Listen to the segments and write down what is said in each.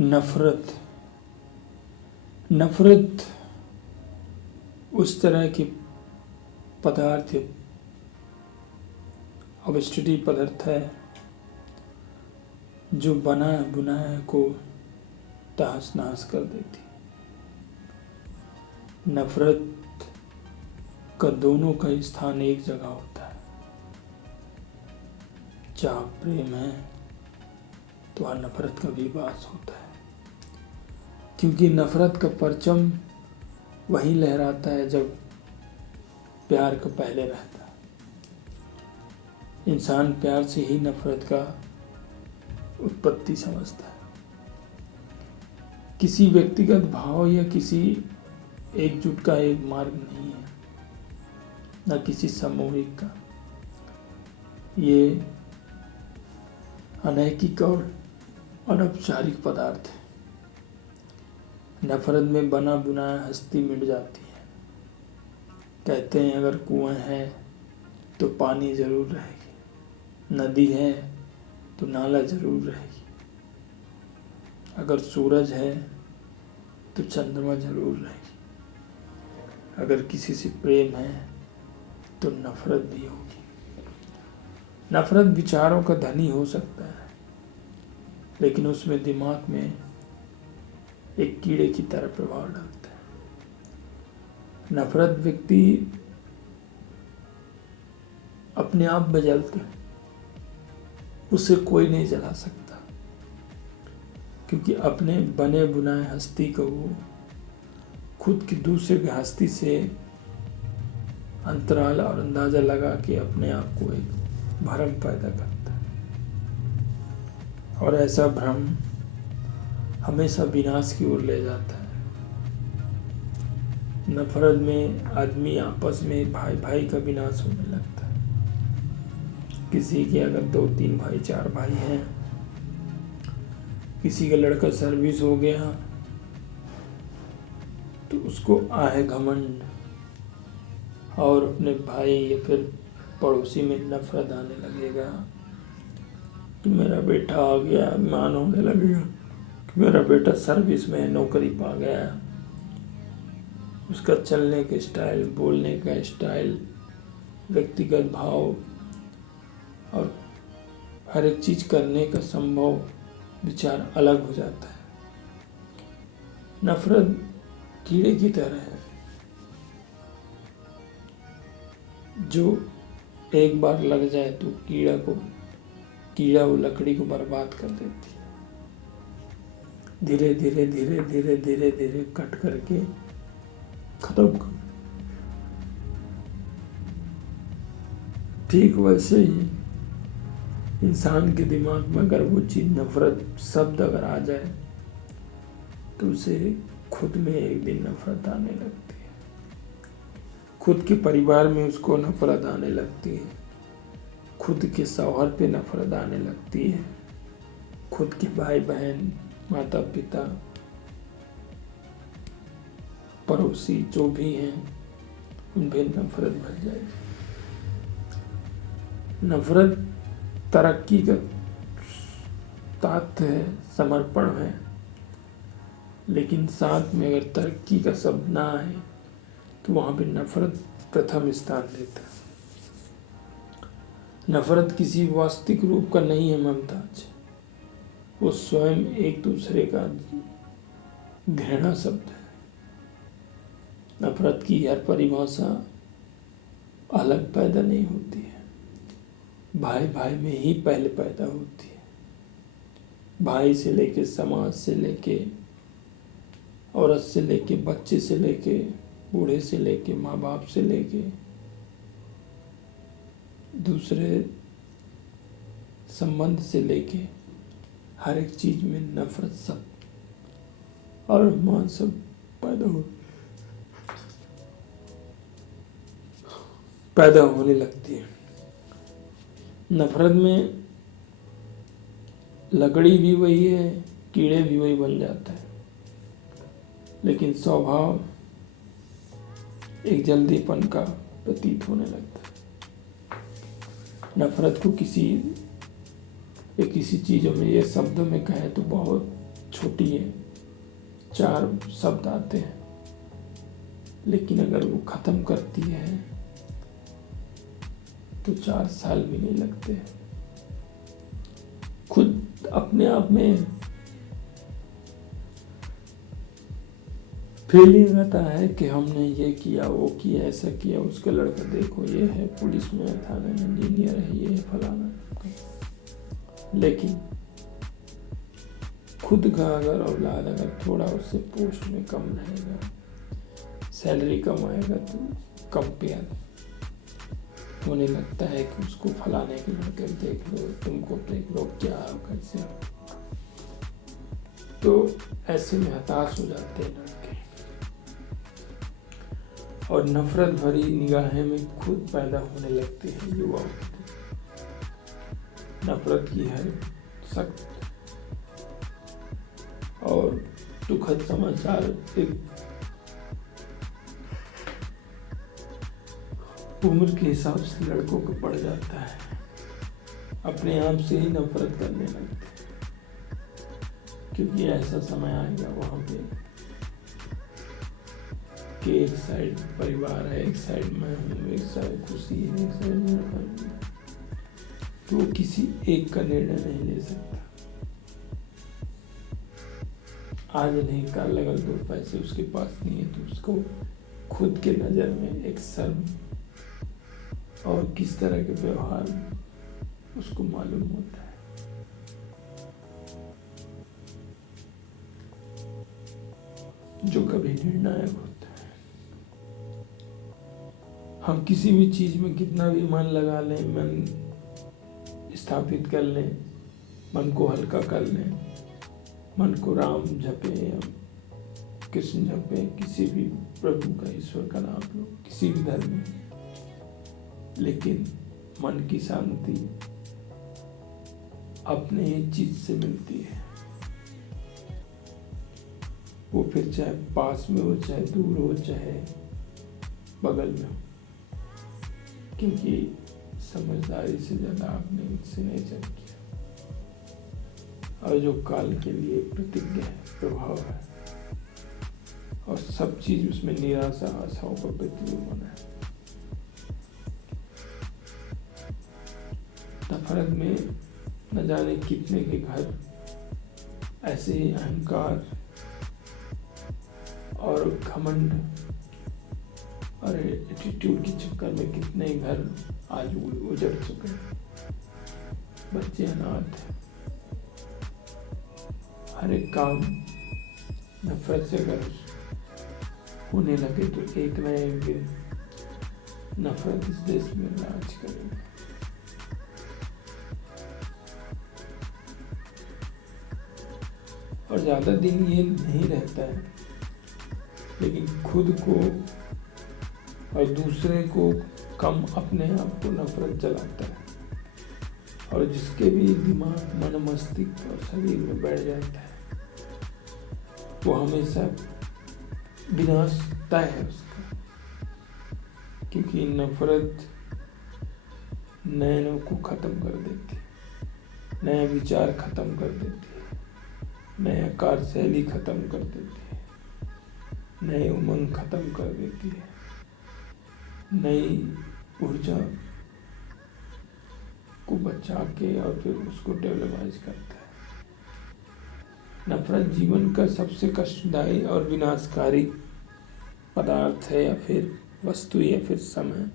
नफरत नफरत उस तरह के पदार्थ अवस्टडी पदार्थ है जो बना बुनाया को तहस नहस कर देती। नफरत का दोनों का स्थान एक जगह होता है। जहाँ प्रेम है तो वहाँ नफरत का भी वास होता है, क्योंकि नफरत का परचम वहीं लहराता है जब प्यार का पहले रहता है। इंसान प्यार से ही नफरत का उत्पत्ति समझता है। किसी व्यक्तिगत भाव या किसी एकजुट का एक मार्ग नहीं है, न किसी सामूहिक का। ये अनैतिक और अनौपचारिक पदार्थ है। नफरत में बना बुनाया हस्ती मिट जाती है। कहते हैं अगर कुआं है तो पानी जरूर रहेगी, नदी है तो नाला जरूर रहेगी, अगर सूरज है तो चंद्रमा जरूर रहेगी, अगर किसी से प्रेम है तो नफरत भी होगी। नफरत विचारों का धनी हो सकता है, लेकिन उसमें दिमाग में एक कीड़े की तरह प्रभाव डालता है। नफरत व्यक्ति अपने आप में जलता है, उसे कोई नहीं जला सकता, क्योंकि अपने बने बुनाए हस्ती को वो खुद की दूसरे की हस्ती से अंतराल और अंदाजा लगा के अपने आप को एक भ्रम पैदा करता है, और ऐसा भ्रम हमेशा विनाश की ओर ले जाता है। नफरत में आदमी आपस में भाई भाई का विनाश होने लगता है। किसी के अगर 2-3 भाई 4 भाई हैं, किसी का लड़का सर्विस हो गया तो उसको आहे घमंड और अपने भाई या फिर पड़ोसी में नफरत आने लगेगा कि मेरा बेटा आ गया, मान होने लगेगा कि मेरा बेटा सर्विस में नौकरी पा गया। उसका चलने का स्टाइल, बोलने का स्टाइल, व्यक्तिगत भाव और हर एक चीज करने का संभव विचार अलग हो जाता है। नफरत कीड़े की तरह है जो एक बार लग जाए तो कीड़ा वो लकड़ी को बर्बाद कर देती है। धीरे धीरे धीरे धीरे धीरे धीरे कट करके खत्म कर। ठीक वैसे ही इंसान के दिमाग में अगर वो चीज नफरत शब्द अगर आ जाए तो उसे खुद में एक दिन नफरत आने लगती है। खुद के परिवार में उसको नफरत आने लगती है, खुद के शौहर पे नफरत आने लगती है, खुद के भाई बहन, माता पिता, पड़ोसी जो भी हैं उन पे नफरत भर जाएगी। नफरत तरक्की का ताकत है, समर्पण है, लेकिन साथ में अगर तरक्की का शब्द ना आए तो वहां पे नफरत प्रथम स्थान लेता है। नफरत किसी वास्तविक रूप का नहीं है ममताज, वो स्वयं एक दूसरे का घृणा शब्द है। नफरत की हर परिभाषा अलग पैदा नहीं होती है, भाई भाई में ही पहले पैदा होती है। भाई से लेके, समाज से लेके, औरत से लेके, बच्चे से लेके, बूढ़े से लेके, माँ बाप से लेके, दूसरे संबंध से लेके हर एक चीज में नफरत सब और मान सब पैदा होने लगती है। नफरत में लकड़ी भी वही है, कीड़े भी वही बन जाता है, लेकिन स्वभाव एक जल्दीपन का प्रतीत होने लगता है। नफरत को किसी चीजों में, ये शब्दों में कहे तो बहुत छोटी है, 4 शब्द आते हैं, लेकिन अगर वो खत्म करती है तो 4 साल भी नहीं लगते। खुद अपने आप में फीलिंग आता है कि हमने ये किया, वो किया, ऐसा किया, उसका लड़का देखो ये है, पुलिस में है, थाने में इंजीनियर है, ये है, फलाना। लेकिन खुद का अगर औलाद अगर थोड़ा उससे पोस्ट में कम रहेगा, सैलरी कम आएगा, तो कंपेयर होने लगता है कि उसको फलाने के लड़के देख लो, तुमको देख लो, क्या कैसे। तो ऐसे में हताश हो जाते हैं लड़के और नफरत भरी निगाहें में खुद पैदा होने लगते हैं युवाओं की। नफरत की है सख्त और दुखद समाचार एक उम्र के हिसाब से लड़कों को पड़ जाता है, अपने आप से ही नफरत करने लगते हैं, क्योंकि ऐसा समय आएगा वहाँ पे कि एक साइड परिवार है, एक साइड मैं हूँ, एक साइड खुशी है, एक साइड मेरा फैमिली, तो वो किसी एक का निर्णय नहीं ले सकता। आज नहीं कल अगर 2 पैसे उसके पास नहीं है तो उसको खुद के नज़र में एक शर्म और किस तरह के व्यवहार उसको मालूम होता है। जो कभी निर्णायक होता है। हम किसी भी चीज में कितना भी मन लगा लें, मन स्थापित कर लें, मन को हल्का कर लें, मन को राम जपे या कृष्ण जपे, किसी भी प्रभु का, ईश्वर का नाम लो, किसी भी धर्म में, लेकिन मन की शांति अपने ही चीज से मिलती है। वो फिर चाहे पास में हो, चाहे दूर हो, चाहे बगल में हो, क्योंकि समझदारी से ज्यादा आपने इससे नहीं चल किया, और जो काल के लिए प्रतिज्ञा है, प्रभाव है, और सब चीज उसमें निराशा आशाओं का प्रतिबिंब है। नफरत में न जाने कितने के घर ऐसे ही अहंकार और घमंड और एटीट्यूड के चक्कर में कितने घर आज उजड़ चुके हैं। बच्चे अनाथ हैं, हर एक काम नफरत से अगर होने लगे तो एक न एक दिन नफरत इस देश में राज करेगी। और ज्यादा दिन ये नहीं रहता है, लेकिन खुद को और दूसरे को कम, अपने आप को नफरत जलाता है, और जिसके भी दिमाग, मन, मस्तिष्क और शरीर में बैठ जाता है वो हमेशा विनाश तय है उसका, क्योंकि नफरत नयनों को खत्म कर देती है, नया विचार खत्म कर देती है, नया कार्यशैली खत्म कर देती है, नए उमंग खत्म कर देती है, नई ऊर्जा को बचा के और फिर उसको डेवलपाइज करता है। नफरत जीवन का सबसे कष्टदायी और विनाशकारी पदार्थ है, या फिर वस्तु, या फिर समय,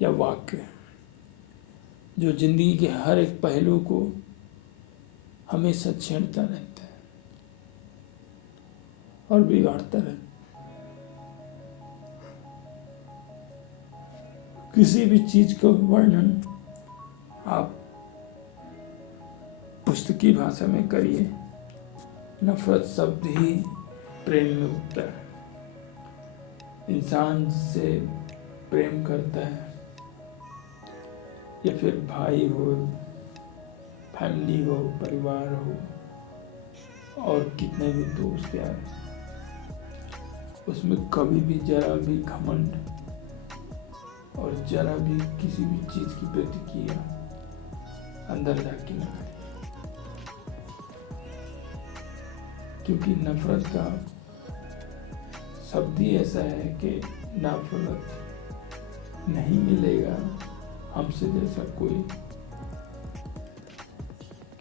या वाक्य, जो जिंदगी के हर एक पहलू को हमेशा छेड़ता रहता है और बिगाड़ता रहता है। किसी भी चीज का वर्णन आप पुस्तकी भाषा में करिए, नफरत शब्द ही प्रेम में उठता है। इंसान से प्रेम करता है, या फिर भाई हो, फैमिली हो, परिवार हो, और कितने भी दोस्त यार, उसमें कभी भी जरा भी घमंड और जरा भी किसी भी चीज की प्रतिक्रिया अंदर जाके ना आए। क्योंकि नफरत का शब्द ही ऐसा है कि नफरत नहीं मिलेगा हमसे जैसा कोई,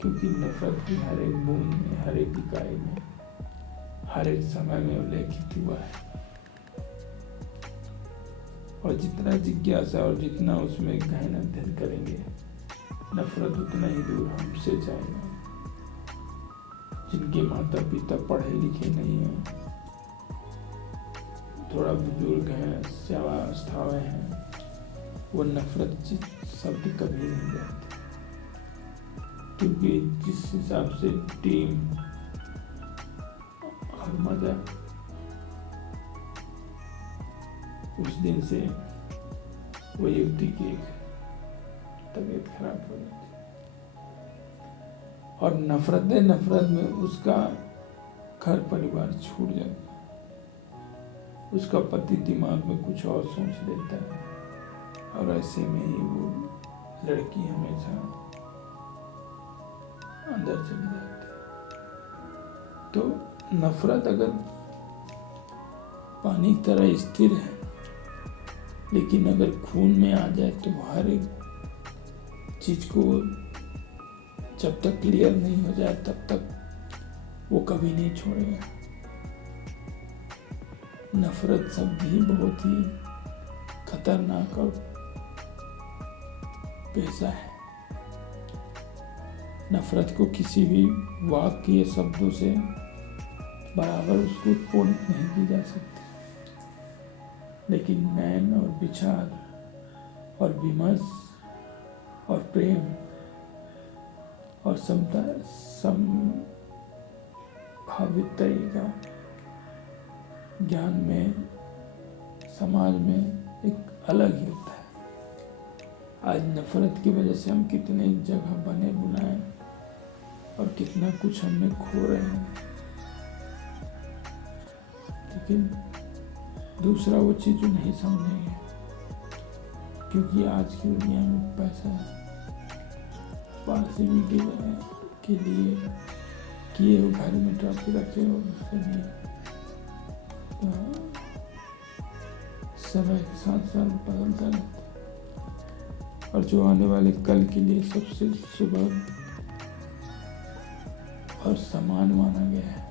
क्योंकि नफरत भी हर एक बूंद में, हर एक इकाई में, हर एक समय में उल्लेखित हुआ है। और जितना जिज्ञासा और जितना उसमें गहन अध्ययन करेंगे, नफरत उतना ही दूर हमसे जाएगा। जिनके माता पिता पढ़े लिखे नहीं हैं, थोड़ा बुजुर्ग हैं, सेवावस्था में हैं, वो नफरत शब्द कभी नहीं जानते, क्योंकि जिस हिसाब से टीम और मजा, उस दिन से वो युवती की तबीयत खराब हो जाती और नफरत में उसका घर परिवार छूट जाता, उसका पति दिमाग में कुछ और सोच लेता है और ऐसे में ही वो लड़की हमेशा अंदर चली जाती है। तो नफरत अगर पानी की तरह स्थिर है, लेकिन अगर खून में आ जाए तो हर एक चीज को जब तक क्लियर नहीं हो जाए तब तक वो कभी नहीं छोड़ेगा। नफरत शब्द ही बहुत ही खतरनाक और पेशा है। नफरत को किसी भी वाक्य या शब्दों से बराबर उसको उत्पन्न नहीं की जा सकती, लेकिन नैन और विचार और विमर्श और प्रेम और संभावित तरीका ज्ञान में, समाज में एक अलग ही होता है। आज नफरत की वजह से हम कितने जगह बने बुनाए और कितना कुछ हमने खो रहे हैं, लेकिन दूसरा वो चीज जो नहीं समझेंगे, क्योंकि आज की दुनिया में पैसा पार्सिविटी के लिए किए वो घर में ट्रॉफी रखे हो, उसके लिए समय के साथ साथ बदलता रहता है और जो आने वाले कल के लिए सबसे शुभ और समान माना गया है।